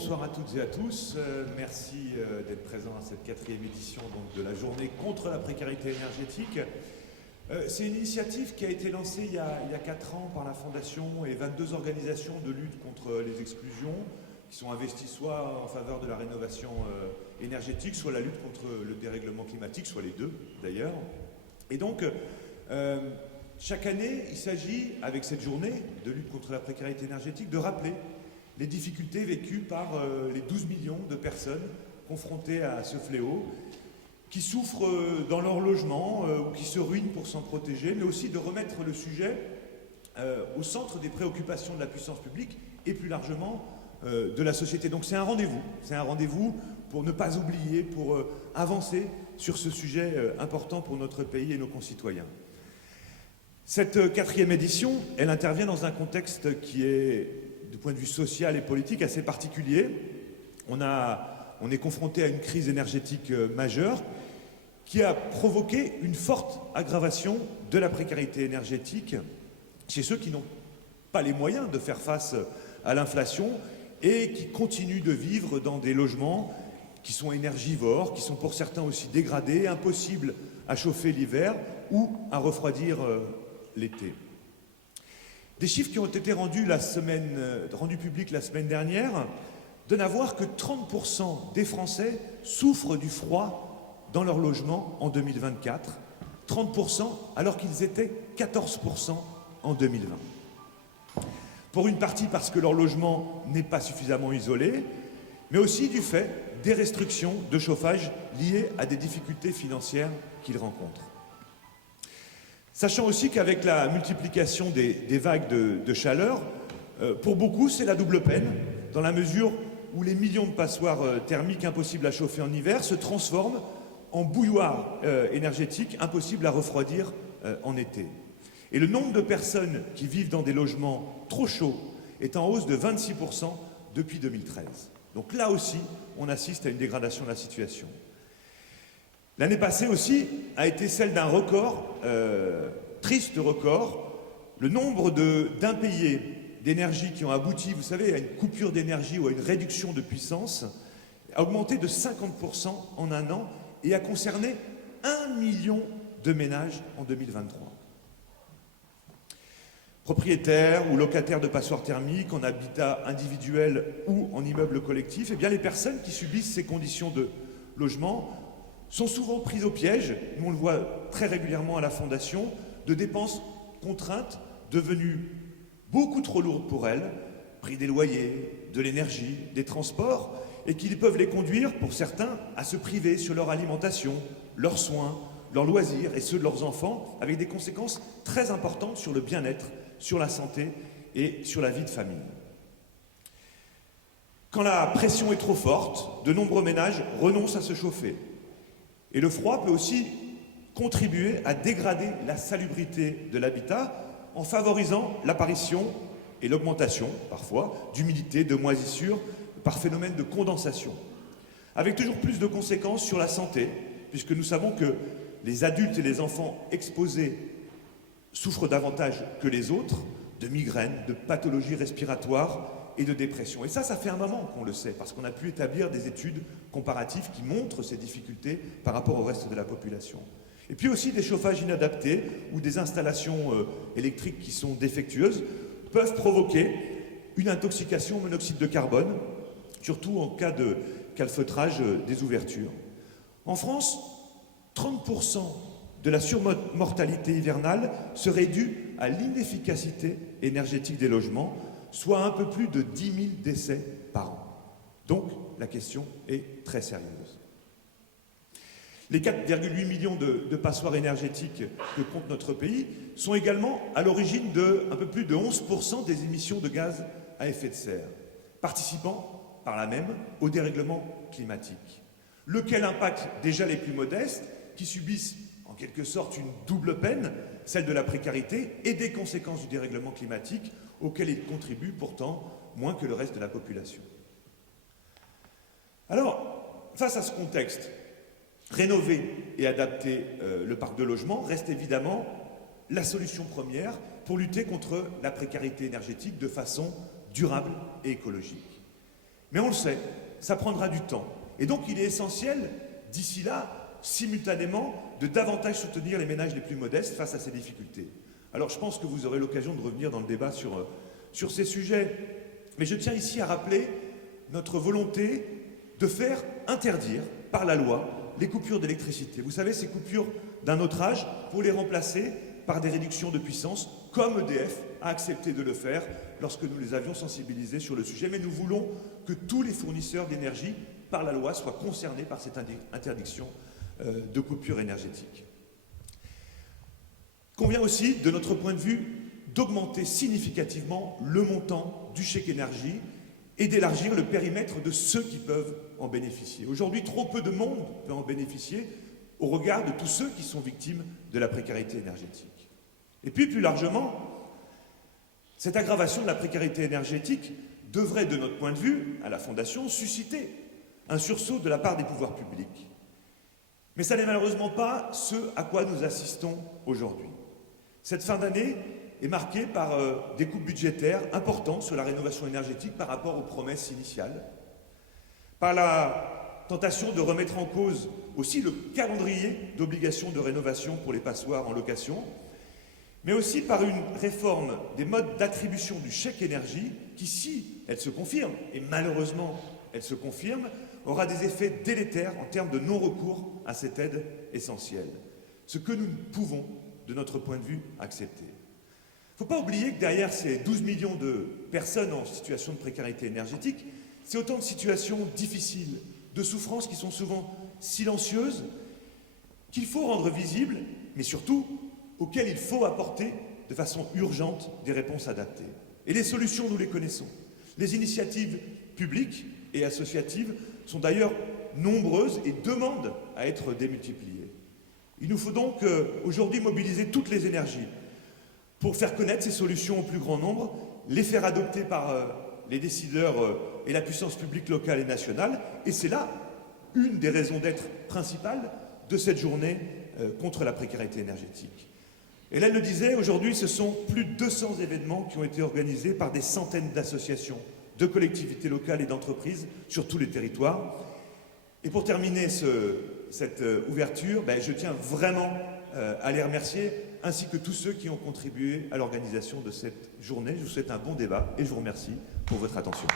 bonsoir à toutes et à tous. Merci d'être présents à cette 4e édition donc, de la journée contre la précarité énergétique. C'est une initiative qui a été lancée il y a 4 ans par la Fondation et 22 organisations de lutte contre les exclusions qui sont investies soit en faveur de la rénovation énergétique, soit la lutte contre le dérèglement climatique, soit les deux d'ailleurs. Et donc, chaque année, il s'agit, avec cette journée de lutte contre la précarité énergétique, de rappeler les difficultés vécues par les 12 millions de personnes confrontées à ce fléau, qui souffrent dans leur logement ou qui se ruinent pour s'en protéger, mais aussi de remettre le sujet au centre des préoccupations de la puissance publique et plus largement de la société. Donc c'est un rendez-vous pour ne pas oublier, pour avancer sur ce sujet important pour notre pays et nos concitoyens. Cette 4e édition, elle intervient dans un contexte qui est, du point de vue social et politique, assez particulier. On est confronté à une crise énergétique majeure qui a provoqué une forte aggravation de la précarité énergétique chez ceux qui n'ont pas les moyens de faire face à l'inflation et qui continuent de vivre dans des logements qui sont énergivores, qui sont pour certains aussi dégradés, impossibles à chauffer l'hiver ou à refroidir l'été. Des chiffres qui ont été rendus publics la semaine dernière donnent à voir que 30% des Français souffrent du froid dans leur logement en 2024, 30% alors qu'ils étaient 14% en 2020. Pour une partie parce que leur logement n'est pas suffisamment isolé, mais aussi du fait des restrictions de chauffage liées à des difficultés financières qu'ils rencontrent. Sachant aussi qu'avec la multiplication des vagues de chaleur, pour beaucoup c'est la double peine, dans la mesure où les millions de passoires thermiques impossibles à chauffer en hiver se transforment en bouilloires énergétiques impossibles à refroidir en été. Et le nombre de personnes qui vivent dans des logements trop chauds est en hausse de 26% depuis 2013. Donc là aussi, on assiste à une dégradation de la situation. L'année passée aussi a été celle d'un record, triste record. Le nombre d'impayés d'énergie qui ont abouti, vous savez, à une coupure d'énergie ou à une réduction de puissance, a augmenté de 50% en un an et a concerné 1 million de ménages en 2023. Propriétaires ou locataires de passoires thermiques, en habitat individuel ou en immeuble collectif, eh bien les personnes qui subissent ces conditions de logement sont souvent prises au piège, nous on le voit très régulièrement à la Fondation, de dépenses contraintes devenues beaucoup trop lourdes pour elles, prix des loyers, de l'énergie, des transports, et qui peuvent les conduire, pour certains, à se priver sur leur alimentation, leurs soins, leurs loisirs et ceux de leurs enfants, avec des conséquences très importantes sur le bien-être, sur la santé et sur la vie de famille. Quand la pression est trop forte, de nombreux ménages renoncent à se chauffer. Et le froid peut aussi contribuer à dégrader la salubrité de l'habitat en favorisant l'apparition et l'augmentation, parfois, d'humidité, de moisissure, par phénomène de condensation. Avec toujours plus de conséquences sur la santé, puisque nous savons que les adultes et les enfants exposés souffrent davantage que les autres de migraines, de pathologies respiratoires et de dépression. Et ça fait un moment qu'on le sait, parce qu'on a pu établir des études comparatives qui montrent ces difficultés par rapport au reste de la population. Et puis aussi des chauffages inadaptés ou des installations électriques qui sont défectueuses peuvent provoquer une intoxication au monoxyde de carbone, surtout en cas de calfeutrage des ouvertures. En France, 30% de la surmortalité hivernale serait due à l'inefficacité énergétique des logements, soit un peu plus de 10 000 décès par an. Donc, la question est très sérieuse. Les 4,8 millions de passoires énergétiques que compte notre pays sont également à l'origine de un peu plus de 11% des émissions de gaz à effet de serre, participant par là même au dérèglement climatique, lequel impacte déjà les plus modestes qui subissent en quelque sorte une double peine, celle de la précarité et des conséquences du dérèglement climatique auxquelles ils contribuent pourtant moins que le reste de la population. Alors, face à ce contexte, rénover et adapter le parc de logement reste évidemment la solution première pour lutter contre la précarité énergétique de façon durable et écologique. Mais on le sait, ça prendra du temps. Et donc il est essentiel, d'ici là, simultanément, de davantage soutenir les ménages les plus modestes face à ces difficultés. Alors je pense que vous aurez l'occasion de revenir dans le débat sur ces sujets. Mais je tiens ici à rappeler notre volonté de faire interdire par la loi les coupures d'électricité. Vous savez, ces coupures d'un autre âge, pour les remplacer par des réductions de puissance, comme EDF a accepté de le faire lorsque nous les avions sensibilisés sur le sujet. Mais nous voulons que tous les fournisseurs d'énergie, par la loi, soient concernés par cette interdiction de coupure énergétique. Il convient aussi, de notre point de vue, d'augmenter significativement le montant du chèque énergie et d'élargir le périmètre de ceux qui peuvent en bénéficier. Aujourd'hui, trop peu de monde peut en bénéficier au regard de tous ceux qui sont victimes de la précarité énergétique. Et puis, plus largement, cette aggravation de la précarité énergétique devrait, de notre point de vue, à la Fondation, susciter un sursaut de la part des pouvoirs publics. Mais ça n'est malheureusement pas ce à quoi nous assistons aujourd'hui. Cette fin d'année est marquée par des coupes budgétaires importantes sur la rénovation énergétique par rapport aux promesses initiales, par la tentation de remettre en cause aussi le calendrier d'obligation de rénovation pour les passoires en location, mais aussi par une réforme des modes d'attribution du chèque énergie qui, si elle se confirme, et malheureusement elle se confirme, aura des effets délétères en termes de non-recours à cette aide essentielle, ce que nous ne pouvons, de notre point de vue, accepter. Il ne faut pas oublier que derrière ces 12 millions de personnes en situation de précarité énergétique, c'est autant de situations difficiles, de souffrances qui sont souvent silencieuses, qu'il faut rendre visibles, mais surtout auxquelles il faut apporter de façon urgente des réponses adaptées. Et les solutions, nous les connaissons. Les initiatives publiques et associatives sont d'ailleurs nombreuses et demandent à être démultipliées. Il nous faut donc aujourd'hui mobiliser toutes les énergies pour faire connaître ces solutions au plus grand nombre, les faire adopter par les décideurs et la puissance publique locale et nationale. Et c'est là une des raisons d'être principales de cette journée contre la précarité énergétique. Hélène le disait, aujourd'hui, ce sont plus de 200 événements qui ont été organisés par des centaines d'associations, de collectivités locales et d'entreprises sur tous les territoires. Et pour terminer cette ouverture, je tiens vraiment à les remercier, ainsi que tous ceux qui ont contribué à l'organisation de cette journée. Je vous souhaite un bon débat et je vous remercie pour votre attention.